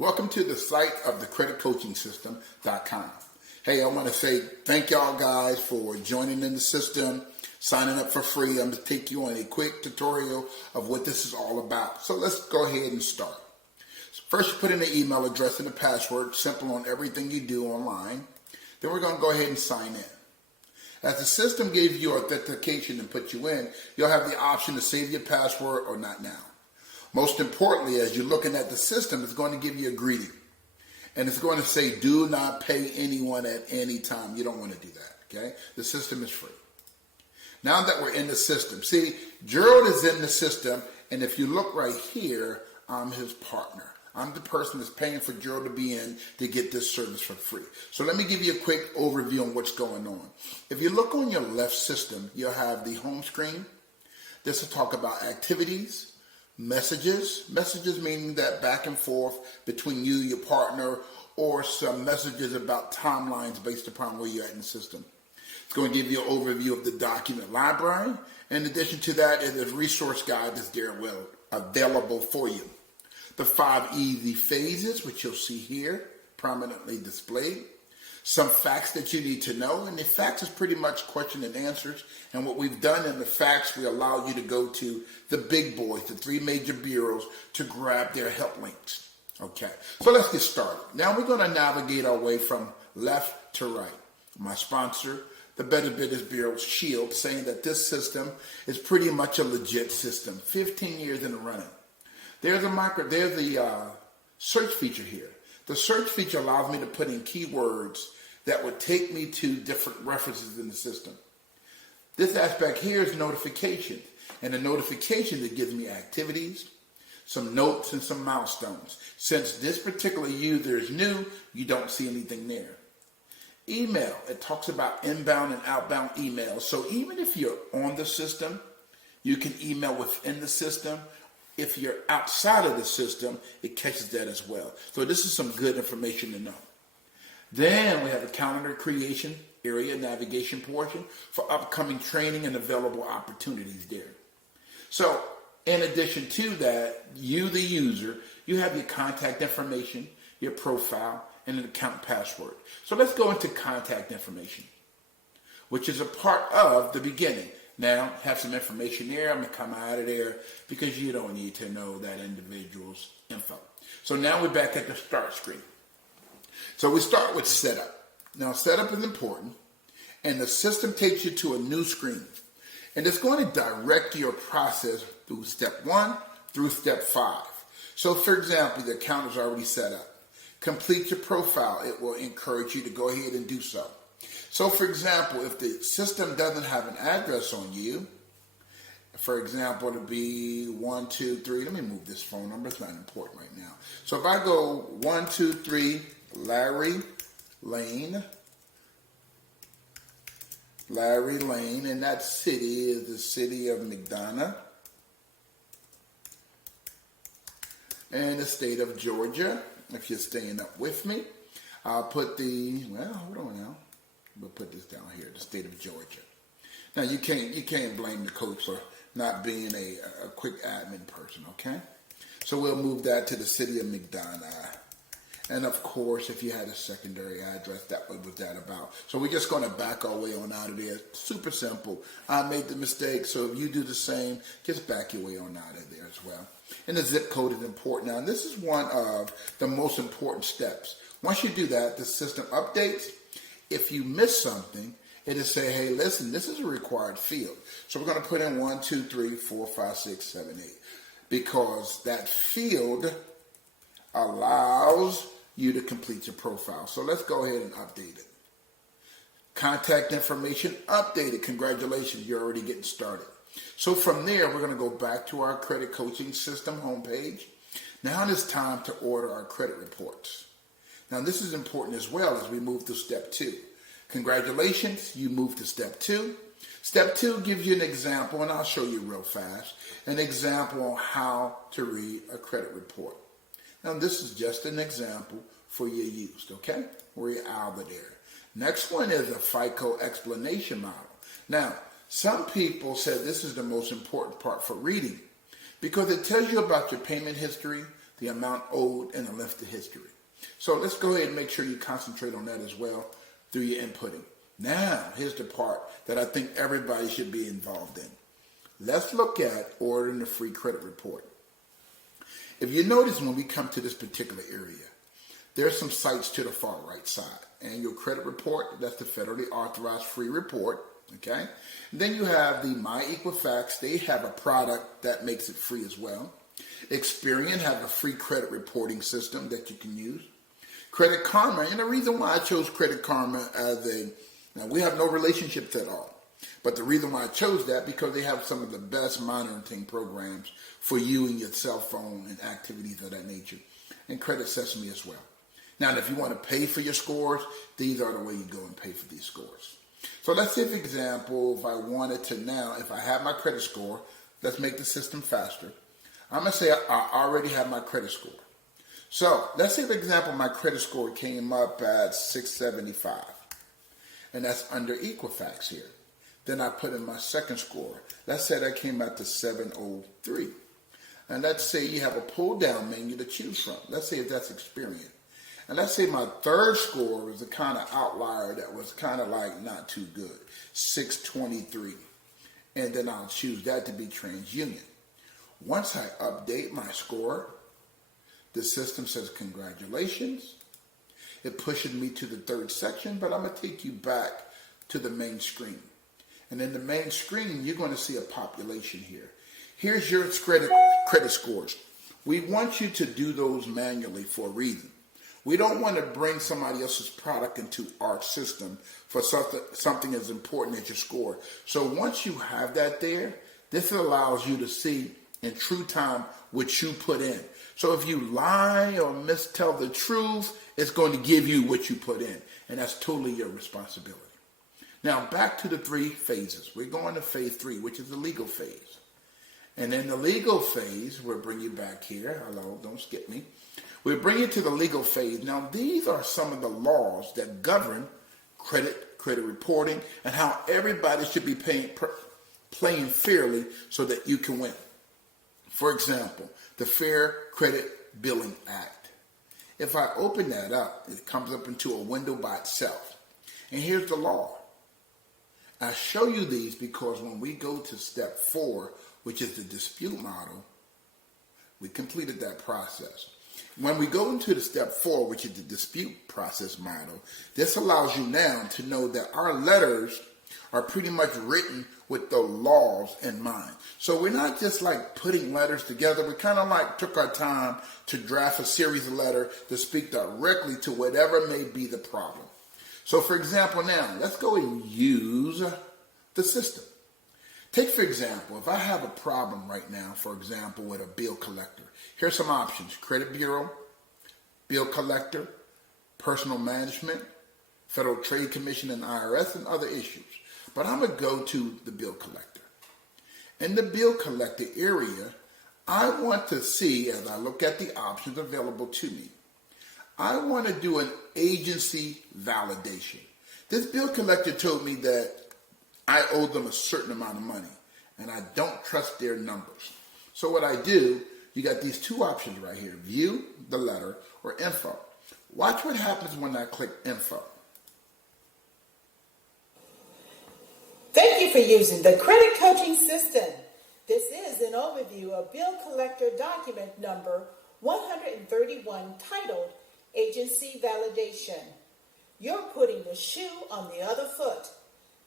Welcome to the site of the creditcoachingsystem.com. Hey, I want to say thank y'all guys for joining in the system, signing up for free. I'm going to take you on a quick tutorial of what this is all about. So let's go ahead and start. First, you put in the email address and the password, simple on everything you do online. Then we're going to go ahead and sign in. As the system gives you authentication and puts you in, you'll have the option to save your password or not now. Most importantly, as you're looking at the system, it's going to give you a greeting. And it's going to say, do not pay anyone at any time. You don't want to do that, okay? The system is free. Now that we're in the system, see, Gerald is in the system, and if you look right here, I'm his partner. I'm the person that's paying for Gerald to be in to get this service for free. So let me give you a quick overview on what's going on. If you look on your left system, you'll have the home screen. This will talk about activities. Messages meaning that back and forth between you, your partner, or some messages about timelines based upon where you're at in the system. It's going to give you an overview of the document library. In addition to that, it is a resource guide that's there available for you. The 5 easy phases, which you'll see here, prominently displayed. Some facts that you need to know, and the facts is pretty much question and answers. And what we've done in the facts, we allow you to go to the big boys, the 3 major bureaus, to grab their help links. Okay, so let's get started. Now we're going to navigate our way from left to right. My sponsor, the Better Business Bureau Shield, saying that this system is pretty much a legit system. 15 years in the running. There's a search feature here. The search feature allows me to put in keywords that would take me to different references in the system. This aspect here is notification, and the notification that gives me activities, some notes, and some milestones. Since this particular user is new, you don't see anything there. Email, it talks about inbound and outbound emails. So even if you're on the system, you can email within the system. If you're outside of the system, it catches that as well. So this is some good information to know. Then we have the calendar creation area, navigation portion for upcoming training and available opportunities there. So in addition to that, you, the user, you have your contact information, your profile, and an account password. So let's go into contact information, which is a part of the beginning. Now, have some information there. I'm going to come out of there because you don't need to know that individual's info. So now we're back at the start screen. So we start with setup. Now, setup is important, and the system takes you to a new screen. And it's going to direct your process through step 1 through step 5. So, for example, the account is already set up. Complete your profile. It will encourage you to go ahead and do so. So, for example, if the system doesn't have an address on you, for example, it'll be 123. Let me move this phone number. It's not important right now. So if I go 123 Larry Lane, and that city is the city of McDonough, and the state of Georgia. If you're staying up with me, I'll put hold on now. We'll put this down here, the state of Georgia. Now, you can't blame the coach for not being a quick admin person, okay? So we'll move that to the city of McDonough. And, of course, if you had a secondary address, what was that about? So we're just going to back our way on out of there. Super simple. I made the mistake, so if you do the same, just back your way on out of there as well. And the zip code is important. Now, this is one of the most important steps. Once you do that, the system updates. If you miss something, it'll say, hey, listen, this is a required field. So we're going to put in 1, 2, 3, 4, 5, 6, 7, 8. Because that field allows you to complete your profile. So let's go ahead and update it. Contact information updated. Congratulations, you're already getting started. So from there, we're going to go back to our credit coaching system homepage. Now it is time to order our credit reports. Now, this is important as well as we move to step 2. Congratulations, you move to step 2. Step 2 gives you an example, and I'll show you real fast, an example on how to read a credit report. Now, this is just an example for your use, okay? We're out of there. Next one is a FICO explanation model. Now, some people said this is the most important part for reading because it tells you about your payment history, the amount owed, and the length of history. So let's go ahead and make sure you concentrate on that as well through your inputting. Now, here's the part that I think everybody should be involved in. Let's look at ordering a free credit report. If you notice when we come to this particular area, there's some sites to the far right side. Annual credit report, that's the federally authorized free report, okay? And then you have the MyEquifax. They have a product that makes it free as well. Experian have a free credit reporting system that you can use. Credit Karma, and the reason why I chose Credit Karma now we have no relationships at all. But the reason why I chose that, because they have some of the best monitoring programs for you and your cell phone and activities of that nature. And Credit Sesame as well. Now, if you want to pay for your scores, these are the way you go and pay for these scores. So let's say, for example, if I wanted to now, if I have my credit score, let's make the system faster. I'm going to say I already have my credit score. So let's say, for example, my credit score came up at 675. And that's under Equifax here. Then I put in my second score. Let's say that came out to 703. And let's say you have a pull-down menu to choose from. Let's say if that's Experian. And let's say my third score was a kind of outlier that was kind of like not too good, 623. And then I'll choose that to be TransUnion. Once I update my score, the system says, congratulations. It pushes me to the third section, but I'm going to take you back to the main screen. And in the main screen, you're going to see a population here. Here's your credit scores. We want you to do those manually for a reason. We don't want to bring somebody else's product into our system for something as important as your score. So once you have that there, this allows you to see in true time what you put in. So if you lie or mistell the truth, it's going to give you what you put in. And that's totally your responsibility. Now back to the three phases. We're going to phase 3, which is the legal phase. And in the legal phase, we'll bring you back here. Hello, don't skip me. We'll bring you to the legal phase. Now, these are some of the laws that govern credit reporting, and how everybody should be playing fairly so that you can win. For example, the Fair Credit Billing Act. If I open that up, it comes up into a window by itself. And here's the law. I show you these because when we go to step 4, which is the dispute model, we completed that process. When we go into the step 4, which is the dispute process model, this allows you now to know that our letters are pretty much written with the laws in mind. So we're not just like putting letters together. We kind of like took our time to draft a series of letters to speak directly to whatever may be the problem. So for example, now let's go and use the system. Take, for example, if I have a problem right now, for example, with a bill collector, here's some options: credit bureau, bill collector, personal management, Federal Trade Commission and IRS, and other issues. But I'm going to go to the bill collector. In the bill collector area, I want to see, as I look at the options available to me, I want to do an agency validation. This bill collector told me that I owe them a certain amount of money, and I don't trust their numbers. So what I do, you got these two options right here: view the letter or info. Watch what happens when I click info. Thank you for using the credit coaching system. This is an overview of bill collector document number 131 titled Agency Validation. You're putting the shoe on the other foot.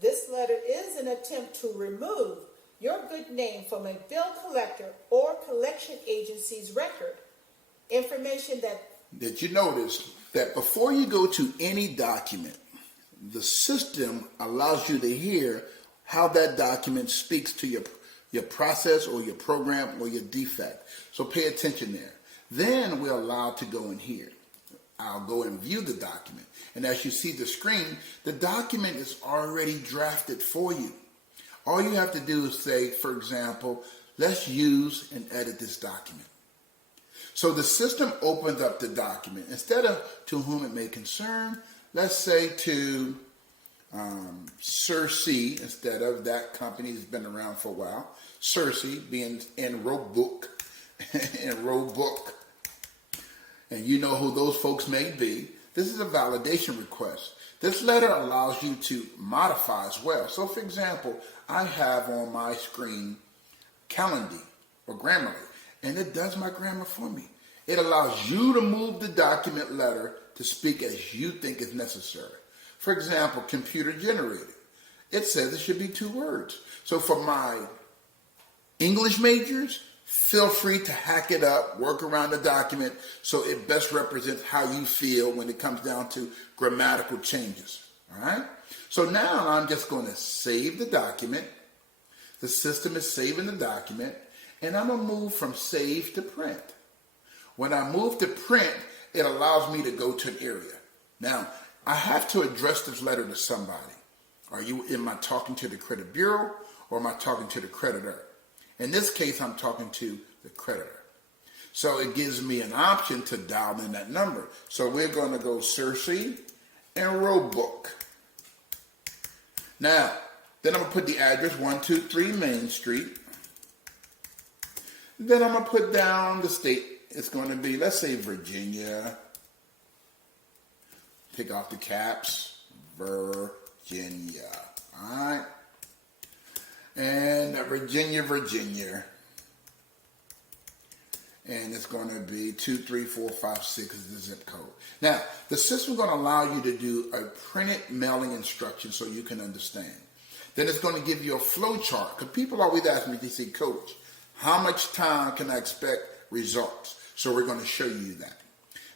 This letter is an attempt to remove your good name from a bill collector or collection agency's record. Information that you notice that before you go to any document, the system allows you to hear how that document speaks to your process or your program or your defect. So pay attention there. Then we're allowed to go in here. I'll go and view the document. And as you see the screen, the document is already drafted for you. All you have to do is say, for example, let's use and edit this document. So the system opens up the document. Instead of to whom it may concern, let's say to Cersei, instead of that company that's been around for a while. Cersei being in Robook, and you know who those folks may be, this is a validation request. This letter allows you to modify as well. So for example, I have on my screen Calendly or Grammarly, and it does my grammar for me. It allows you to move the document letter to speak as you think is necessary. For example, computer generated. It says it should be 2 words. So for my English majors, feel free to hack it up, work around the document so it best represents how you feel when it comes down to grammatical changes. All right? So now I'm just going to save the document. The system is saving the document, and I'm going to move from save to print. When I move to print, it allows me to go to an area. Now, I have to address this letter to somebody. Am I talking to the credit bureau or am I talking to the creditor? In this case, I'm talking to the creditor. So it gives me an option to dial in that number. So we're going to go Cersei and Roebuck. Now, then I'm going to put the address 123 Main Street. Then I'm going to put down the state. It's going to be, let's say, Virginia. Pick off the caps. Virginia. All right. And Virginia. And it's going to be 23456 is the zip code. Now, the system is going to allow you to do a printed mailing instruction so you can understand. Then it's going to give you a flow chart. Because people always ask me, they say, Coach, how much time can I expect results? So we're going to show you that.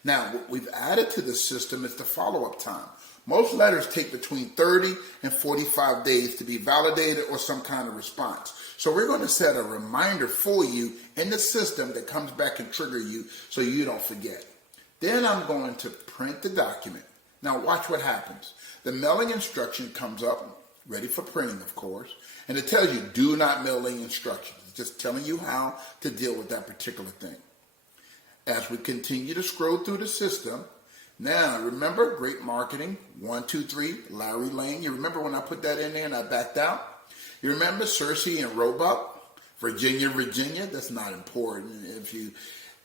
Now, what we've added to the system is the follow-up time. Most letters take between 30 and 45 days to be validated or some kind of response. So we're going to set a reminder for you in the system that comes back and trigger you so you don't forget. Then I'm going to print the document. Now watch what happens. The mailing instruction comes up, ready for printing of course, and it tells you do not mailing instructions. It's just telling you how to deal with that particular thing. As we continue to scroll through the system, now remember great marketing, 123 Larry Lane. You remember when I put that in there and I backed out? You remember Cersei and Roebuck, Virginia. That's not important. If you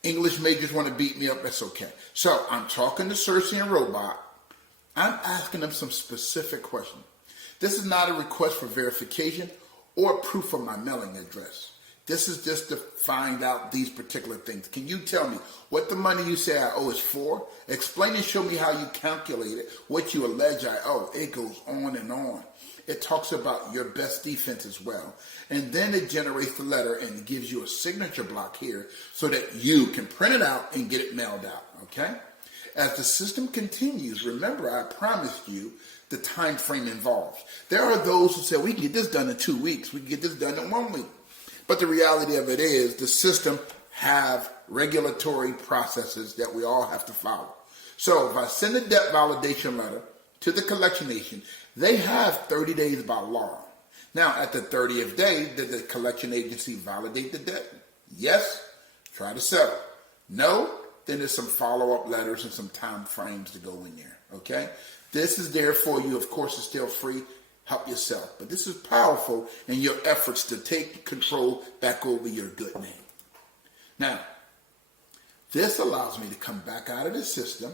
English majors want to beat me up, that's okay. So I'm talking to Cersei and Roebuck. I'm asking them some specific questions. This is not a request for verification or proof of my mailing address. This is just to find out these particular things. Can you tell me what the money you say I owe is for? Explain and show me how you calculate it, what you allege I owe. It goes on and on. It talks about your best defense as well. And then it generates the letter and gives you a signature block here so that you can print it out and get it mailed out, okay? As the system continues, remember I promised you the time frame involved. There are those who say we can get this done in 2 weeks. We can get this done in 1 week. But the reality of it is the system have regulatory processes that we all have to follow. So if I send a debt validation letter to the collection agent, they have 30 days by law. Now, at the 30th day, did the collection agency validate the debt? Yes, try to settle. No, then there's some follow-up letters and some time frames to go in there, okay? This is there for you. Of course, it's still free. Help yourself. But this is powerful in your efforts to take control back over your good name. Now, this allows me to come back out of the system,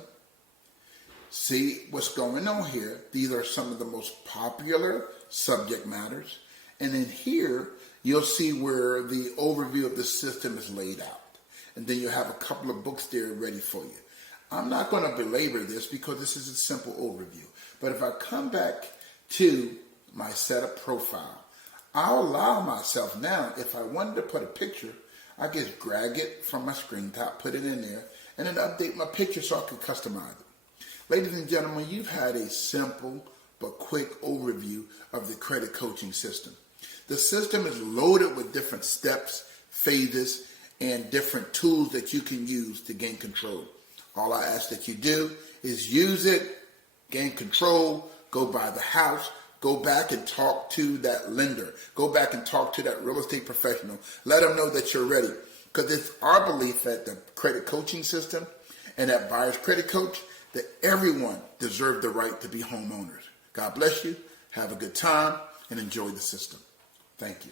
see what's going on here. These are some of the most popular subject matters. And then here, you'll see where the overview of the system is laid out. And then you'll have a couple of books there ready for you. I'm not going to belabor this because this is a simple overview. But if I come back to my setup profile, I'll allow myself now, if I wanted to put a picture, I just drag it from my screen top, put it in there, and then update my picture so I can customize it. Ladies and gentlemen, you've had a simple but quick overview of the credit coaching system. The system is loaded with different steps, phases, and different tools that you can use to gain control. All I ask that you do is use it, gain control, go buy the house, go back and talk to that lender. Go back and talk to that real estate professional. Let them know that you're ready. Because it's our belief that the credit coaching system and that buyer's credit coach, that everyone deserves the right to be homeowners. God bless you. Have a good time and enjoy the system. Thank you.